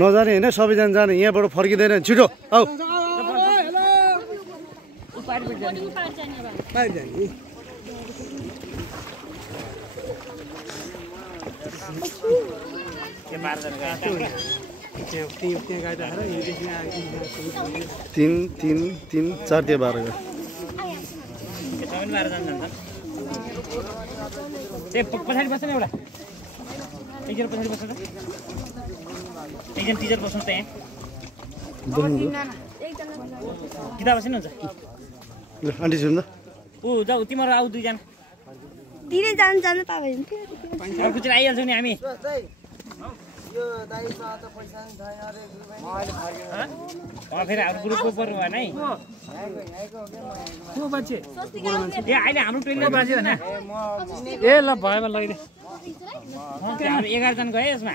नजाने होइन सबैजना जाने यहाँबाट फर्किँदैन छिटो आऊ तीन तीन तीन चार त्यो 12 पछाडि बस्छ नि एउटा एकजना पछाडि बस्छ त एकजना टिचर बस्नु त यहाँ किताब बस्नुहुन्छ आन्टी सुन्नु ऊ जाऊ तिम्रो आऊ दुईजना दिने जान पावे अर्को चाहिँ आइहाल्छौ नि हामी फेरि हाम्रो ग्रुपको पर्नु भएन है ए अहिले हाम्रो ट्रेनिङ बाजे होइन ए ल भएमा लैले 11 जना गए यसमा